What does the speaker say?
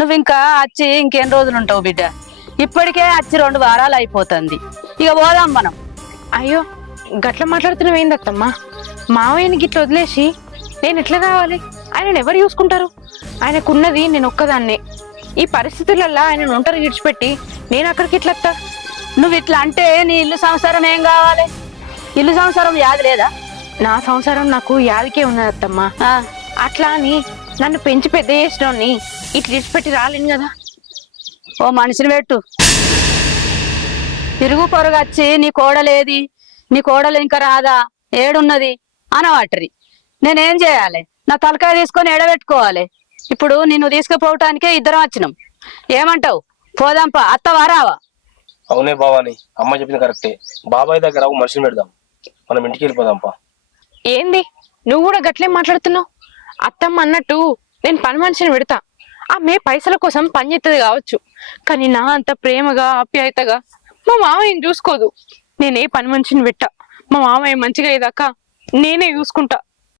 నువ్వు ఇంకా వచ్చి ఇంకెన్ని రోజులు ఉంటావు బిడ్డ? ఇప్పటికే వచ్చి 2 వారాలు అయిపోతుంది. ఇక పోదాం మనం. అయ్యో గట్ల మాట్లాడుతున్నావు ఏందత్తమ్మా? మావయ్యని గిట్ల వదిలేసి నేను ఎట్లా రావాలి? ఆయనను ఎవరు చూసుకుంటారు? ఆయనకున్నది నేను ఒక్కదాన్నే. ఈ పరిస్థితులల్లో ఆయనను ఒంటరి విడిచిపెట్టి నేను అక్కడికి ఎట్లా వస్తా? నువ్వు ఇట్లా అంటే నీ ఇల్లు సంసారం ఏం కావాలి? ఇల్లు సంసారం యాది లేదా? నా సంసారం నాకు యాదికే ఉన్నది అత్తమ్మా. అట్లా అని నన్ను పెంచి పెద్ద చేసినోని ఇట్లా విడిచిపెట్టి రాలేను కదా. ఓ మనిషిని పెట్టు. తిరుగు పొరుగు వచ్చి నీ కోడలేది, నీ కోడలు ఇంకా రాదా, ఏడున్నది అనవాటరి. నేనేం చేయాలి? నా తలకాయ తీసుకొని ఎడబెట్టుకోవాలి. ఇప్పుడు నిన్ను తీసుకుపోవటానికే ఇద్దరం వచ్చినాం. ఏమంటావు? పోదాంపా, అత్తవా రావా? అవునే బావాని, అమ్మ చెప్పింది కరెక్టే. బాబాయ్ దగ్గర ఒక మనిషిని పెడదాం, మనం ఇంటికి వెళ్ళిపోదాంపా. ఏంది నువ్వు కూడా గట్లేం మాట్లాడుతున్నావు? అత్తమ్మ అన్నట్టు నేను పని మనిషిని పెడతా. ఆమె పైసల కోసం పని చేస్తుంది కావచ్చు, కానీ నా అంత ప్రేమగా ఆప్యాయతగా మా మామయ్యని చూసుకోదు. నేనే పని మనిషిని పెట్టా. మా మామయ్య మంచిగా అయ్యేదాకా నేనే చూసుకుంటా.